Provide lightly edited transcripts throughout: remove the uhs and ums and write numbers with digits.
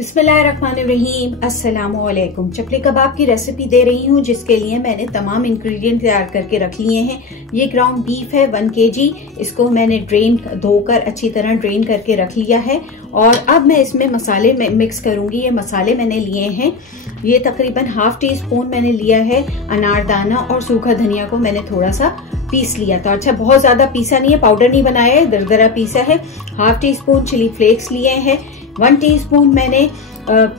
बिस्मिल्लाहिर्रहमानिर्रहीम। अस्सलामुअलैकुम। चपली कबाब की रेसिपी दे रही हूँ, जिसके लिए मैंने तमाम इंग्रेडिएंट तैयार करके रख लिए हैं। ये ग्राउंड बीफ है 1 kg। इसको मैंने धोकर अच्छी तरह ड्रेन करके रख लिया है। और अब मैं इसमें मसाले मिक्स करूंगी। ये मसाले मैंने लिए हैं, ये तकरीबन ½ टीस्पून मैंने लिया है अनारदाना, और सूखा धनिया को मैंने थोड़ा सा पीस लिया था। अच्छा, बहुत ज्यादा पीसा नहीं है, पाउडर नहीं बनाया है, दरदरा पीसा है। ½ टीस्पून चिली फ्लेक्स लिए हैं। 1 टीस्पून मैंने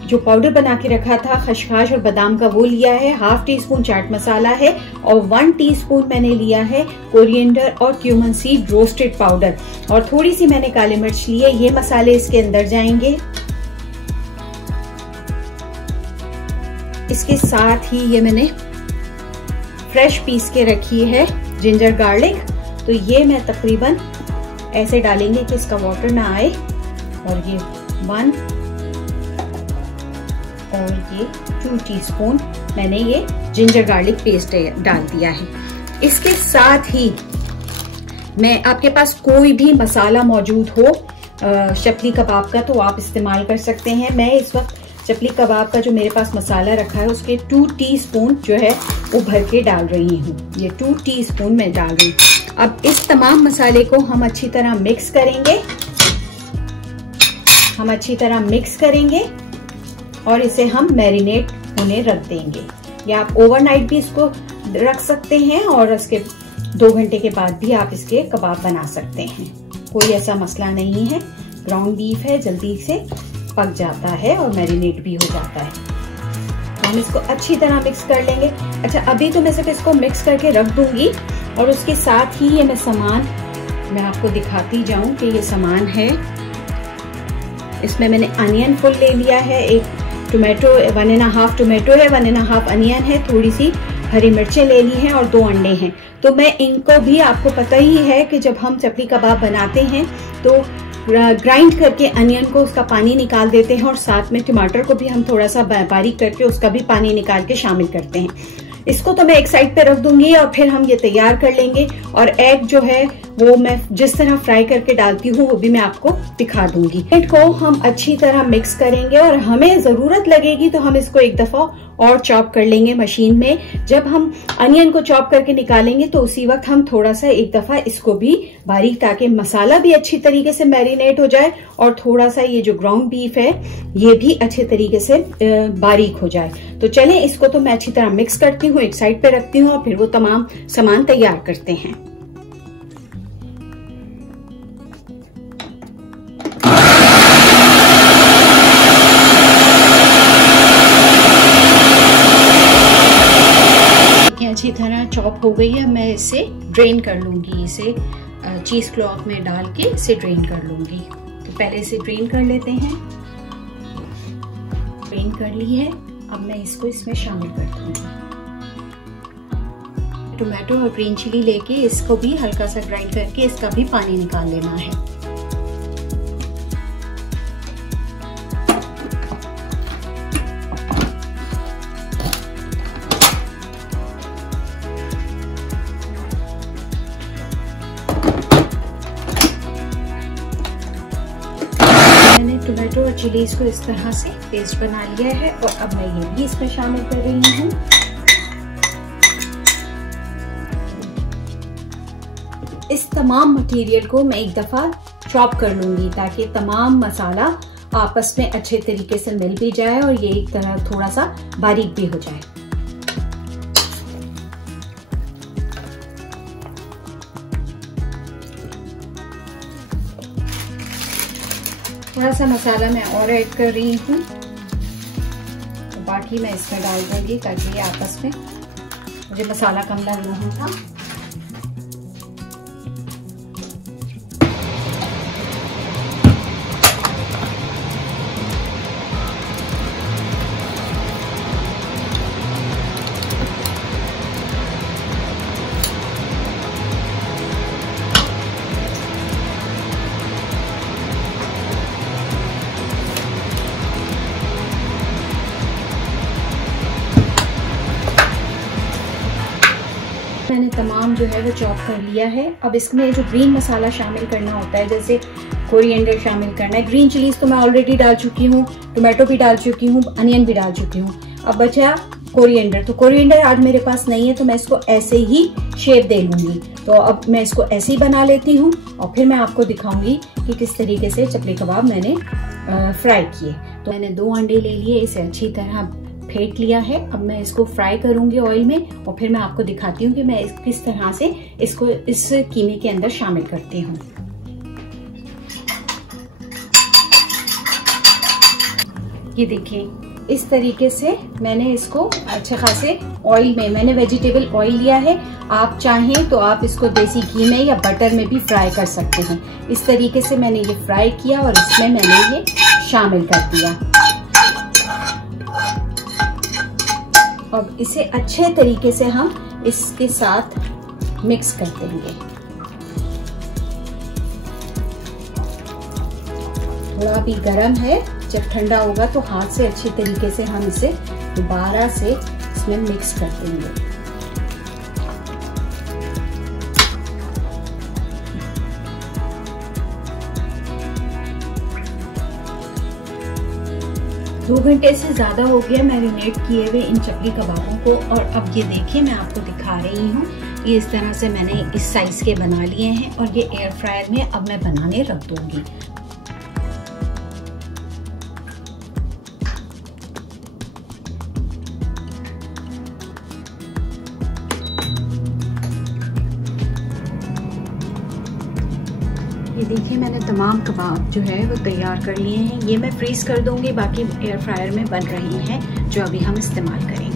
जो पाउडर बना के रखा था खसखस और बादाम का, वो लिया है। ½ टीस्पून चाट मसाला है, और 1 टीस्पून मैंने लिया है कोरिएंडर और क्यूमन सीड रोस्टेड पाउडर, और थोड़ी सी मैंने काली मिर्च ली है। ये मसाले इसके अंदर जाएंगे। इसके साथ ही ये मैंने फ्रेश पीस के रखी है जिंजर गार्लिक, तो ये मैं तकरीबन ऐसे डालेंगे कि इसका वाटर ना आए। और ये 1 और ये 2 टीस्पून मैंने ये जिंजर गार्लिक पेस्ट डाल दिया है। इसके साथ ही मैं, आपके पास कोई भी मसाला मौजूद हो चपली कबाब का, तो आप इस्तेमाल कर सकते हैं। मैं इस वक्त चपली कबाब का जो मेरे पास मसाला रखा है उसके 2 टीस्पून जो है वो भर के डाल रही हूँ। ये 2 टीस्पून मैं डाल रही हूँ। अब इस तमाम मसाले को हम अच्छी तरह मिक्स करेंगे, और इसे हम मैरिनेट होने रख देंगे। या आप ओवरनाइट भी इसको रख सकते हैं, और उसके 2 घंटे के बाद भी आप इसके कबाब बना सकते हैं। कोई ऐसा मसला नहीं है। ग्राउंड बीफ है, जल्दी से पक जाता है और मैरिनेट भी हो जाता है। तो हम इसको अच्छी तरह मिक्स कर लेंगे। अच्छा, अभी तो मैं सिर्फ इसको मिक्स करके रख दूंगी, और उसके साथ ही ये मैं आपको दिखाती जाऊं कि ये सामान है। इसमें मैंने अनियन फुल ले लिया है, एक टोमेटो 1½ टोमेटो है, 1½ अनियन है, थोड़ी सी हरी मिर्चें ले ली हैं, और 2 अंडे हैं। तो मैं इनको भी, आपको पता ही है कि जब हम चपली कबाब बनाते हैं तो ग्राइंड करके अनियन को उसका पानी निकाल देते हैं, और साथ में टमाटर को भी हम थोड़ा सा बारीक करके उसका भी पानी निकाल के शामिल करते हैं। इसको तो मैं एक साइड पे रख दूंगी, और फिर हम ये तैयार कर लेंगे। और एग जो है वो मैं जिस तरह फ्राई करके डालती हूँ वो भी मैं आपको दिखा दूंगी। एग को हम अच्छी तरह मिक्स करेंगे, और हमें जरूरत लगेगी तो हम इसको एक दफा और चॉप कर लेंगे मशीन में। जब हम अनियन को चॉप करके निकालेंगे तो उसी वक्त हम थोड़ा सा एक दफा इसको भी बारीक, ताकि मसाला भी अच्छी तरीके से मैरिनेट हो जाए, और थोड़ा सा ये जो ग्राउंड बीफ है ये भी अच्छे तरीके से बारीक हो जाए। तो चलें, इसको तो मैं अच्छी तरह मिक्स करती हूँ, एक साइड पे रखती हूँ, और फिर वो तमाम सामान तैयार करते हैं। अच्छी तरह चॉप हो गई है। मैं इसे ड्रेन कर लूंगी, इसे चीज क्लॉथ में डाल के इसे ड्रेन कर लूंगी। तो पहले इसे ड्रेन कर लेते हैं। ड्रेन कर ली है, अब मैं इसको इसमें शामिल कर दूंगी। टोमेटो और ग्रीन चिली लेके इसको भी हल्का सा ग्राइंड करके इसका भी पानी निकाल लेना है। टोमेटो और चिलीज को इस तरह से पेस्ट बना लिया है, और अब मैं ये भी इसमें शामिल कर रही हूँ। इस तमाम मटेरियल को मैं एक दफा चॉप कर लूंगी, ताकि तमाम मसाला आपस में अच्छे तरीके से मिल भी जाए, और ये एक तरह थोड़ा सा बारीक भी हो जाए। थोड़ा सा मसाला मैं और ऐड कर रही हूँ, तो बाकी मैं इसमें डाल दूंगी, ताकि ये आपस में, मुझे मसाला कम लग रहा था। मैंने तमाम जो है वो चॉप कर लिया है। अब इसमें जो ग्रीन मसाला शामिल करना होता है, जैसे कोरिएंडर शामिल करना है। ग्रीन चिलीज तो मैं ऑलरेडी डाल चुकी हूँ, टोमेटो भी डाल चुकी हूँ, अनियन भी डाल चुकी हूँ। अब बचा कोरिएंडर। तो कोरिएंडर आज मेरे पास नहीं है, तो मैं इसको ऐसे ही शेप दे लूंगी। तो अब मैं इसको ऐसे ही बना लेती हूँ और फिर मैं आपको दिखाऊंगी कि किस तरीके से चपली कबाब मैंने फ्राई किए। तो मैंने 2 अंडे ले लिए, इसे अच्छी तरह फेंट लिया है। अब मैं इसको फ्राई करूंगी ऑयल में और फिर मैं आपको दिखाती हूँ कि मैं किस तरह से इसको इस कीमे के अंदर शामिल करती हूँ। ये देखिए, इस तरीके से मैंने इसको अच्छे खासे ऑयल में, मैंने वेजिटेबल ऑयल लिया है। आप चाहें तो आप इसको देसी घी में या बटर में भी फ्राई कर सकते हैं। इस तरीके से मैंने ये फ्राई किया और इसमें मैंने ये शामिल कर दिया। अब इसे अच्छे तरीके से हम इसके साथ मिक्स कर देंगे। थोड़ा भी गर्म है, जब ठंडा होगा तो हाथ से अच्छे तरीके से हम इसे दोबारा से इसमें मिक्स कर देंगे। दो घंटे से ज्यादा हो गया मैरिनेट किए हुए इन चपली कबाबों को। और अब ये देखिए, मैं आपको दिखा रही हूँ, ये इस तरह से मैंने इस साइज के बना लिए हैं और ये एयर फ्रायर में अब मैं बनाने रख दूंगी। ये देखिए, मैंने तमाम कबाब जो है वो तैयार कर लिए हैं। ये मैं फ्रीज कर दूंगी, बाकी एयर फ्रायर में बन रही हैं जो अभी हम इस्तेमाल करेंगे।